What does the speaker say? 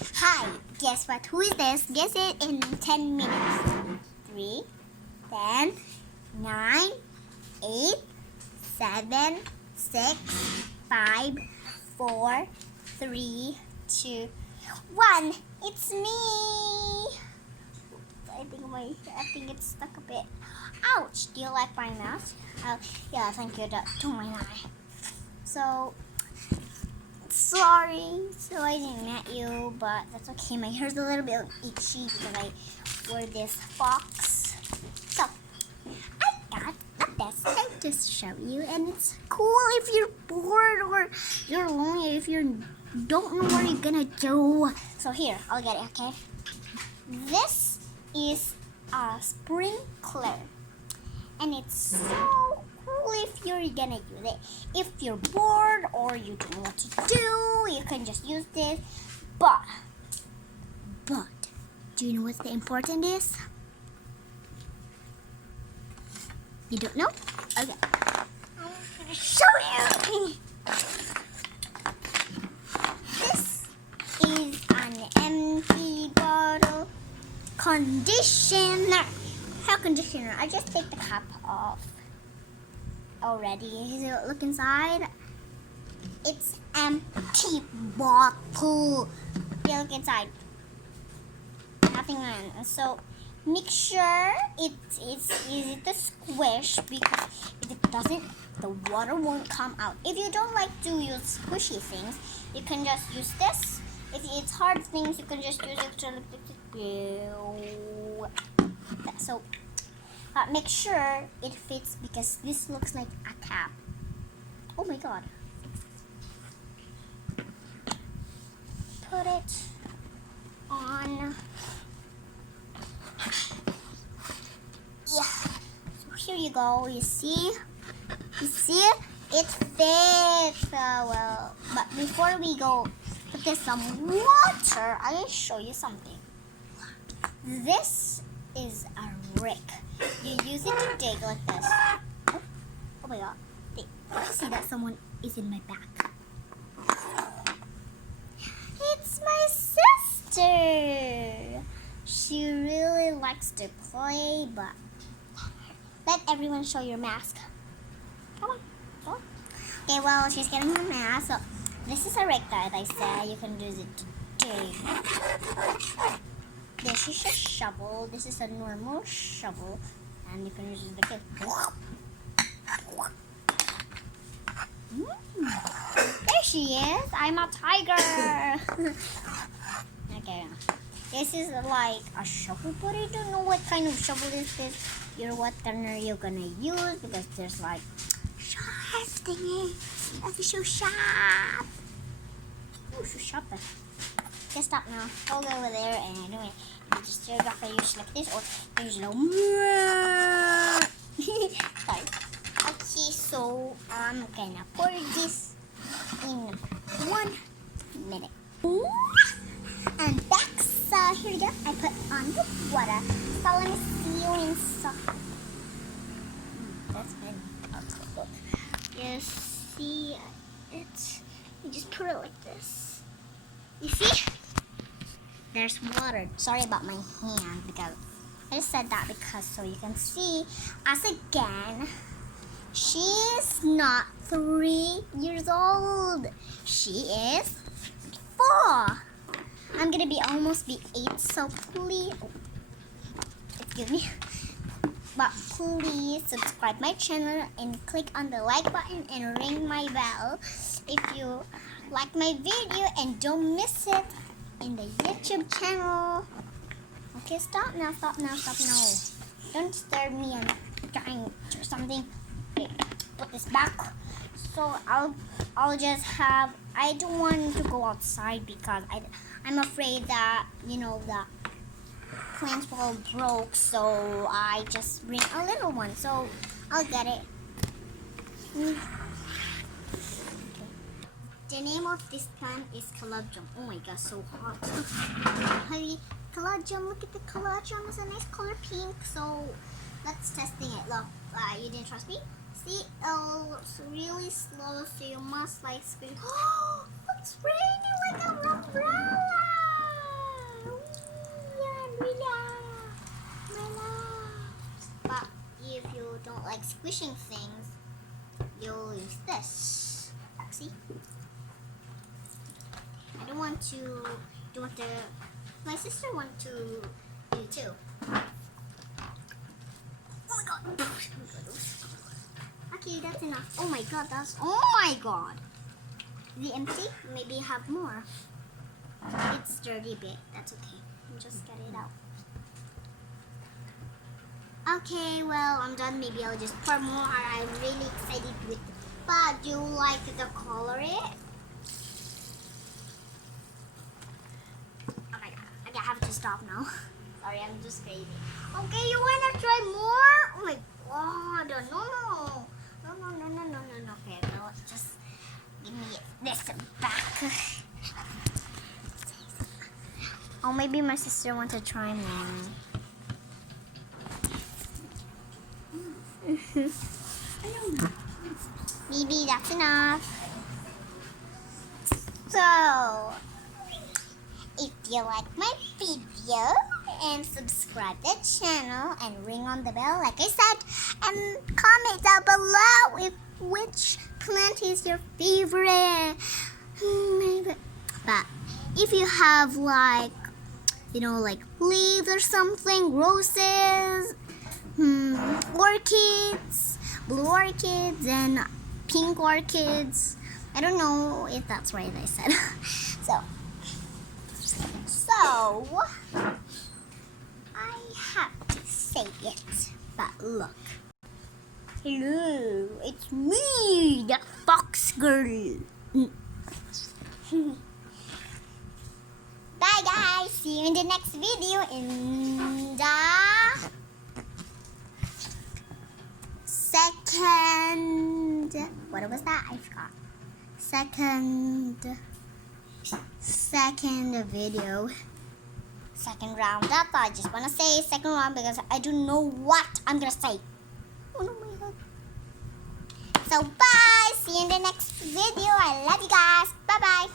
Hi, guess what? Who is this? Guess it in 10 minutes. 3, 10, 9, 8, 7, 6, 5, 4, 3, 2, 1. It's me. I think it's stuck a bit. Ouch! Do you like my mask? Yeah, thank you. To my eye. So sorry. So I didn't met you, but that's okay. My hair's a little bit itchy because I wore this fox. So I got a desk I just show you, and it's cool if you're bored or you're lonely, if you don't know what you're gonna do. So here, I'll get it, okay? This is a sprinkler, and it's so cool if you're gonna use it. If you're bored or you don't know what to do, you can just use this. But, do you know what the important is? You don't know? Okay. I'm gonna show you. This is an empty bottle conditioner. Hair conditioner. I just take the cap off already. Look inside. It's empty bottle. Yeah, look inside. Nothing on. So make sure it's easy to squish, because if it doesn't, the water won't come out. If you don't like to use squishy things, you can just use this. If it's hard things, you can just use it to so make sure it fits, because this looks like a cap. Oh my god. Put it on. Yeah. So here you go. You see? It fits. Well, but before we go put this some water, I'll show you something. This is a rake. You use it to dig like this. Oh my god. I see that someone is in my back. It's my sister. She really likes to play, but let everyone show your mask. Come on. Go on. Okay, well, she's getting her mask. So this is a rake that I said you can use it to dig. This is a shovel. This is a normal shovel, and you can use it like this. There she is. I'm a tiger. Okay. This is like a shovel, but I don't know what kind of shovel is this. What kind are you gonna use? Because there's like sharp thingy. That's so sharp. Oh, so sharp. Okay, stop now. I'll go over there and anyway, you just use like this, or use it sorry. Okay, so I'm gonna pour this in 1 minute. And that's here you go. I put on the water. So let me see you inside. That's good. You see it? You just put it like this. You see? There's water. Sorry about my hand, because I just said that because so you can see us again. She's not 3 years old. She is 4. I'm gonna be almost be 8, so please, excuse me, but please subscribe my channel and click on the like button and ring my bell if you like my video, and don't miss it in the YouTube channel. Okay, stop now. Don't disturb me. I'm trying to do something. Okay, put this back. So I'll just have. I don't want to go outside because I'm afraid that the plants will broke. So I just bring a little one. So I'll get it. Okay. The name of this plant is caladium. Oh my god, so hot. Honey, caladium. Look at the caladium. It's a nice color pink. So let's testing it. Look, you didn't trust me? See, it's really slow, so you must like scream. Oh, it's raining like an umbrella. squishing things, you'll use this. See? I don't want to. My sister wants to do too. Oh my god! Okay, that's enough. Oh my god, oh my god! Is it empty? Maybe have more. It's dirty bit. That's okay. Just get it out. Okay, well, I'm done. Maybe I'll just pour more. I'm really excited with it. But do you like the color it? Oh my god. Okay, I have to stop now. Sorry, I'm just crazy. Okay, you wanna try more? Oh my god. No. Okay, well, just give me this back. Oh, maybe my sister wants to try more. Maybe that's enough. So, if you like my video, and subscribe to the channel and ring on the bell like I said, and comment down below which plant is your favorite. But if you have like leaves or something, roses, orchids, blue orchids and pink orchids, I don't know if that's right I said. So I have to say it, but look. Hello, it's me, the fox girl. Bye guys, see you in the next video in the second, what was that? I forgot. Second video. Second round. That's all. I just want to say second round because I don't know what I'm going to say. Oh my god. So bye. See you in the next video. I love you guys. Bye bye.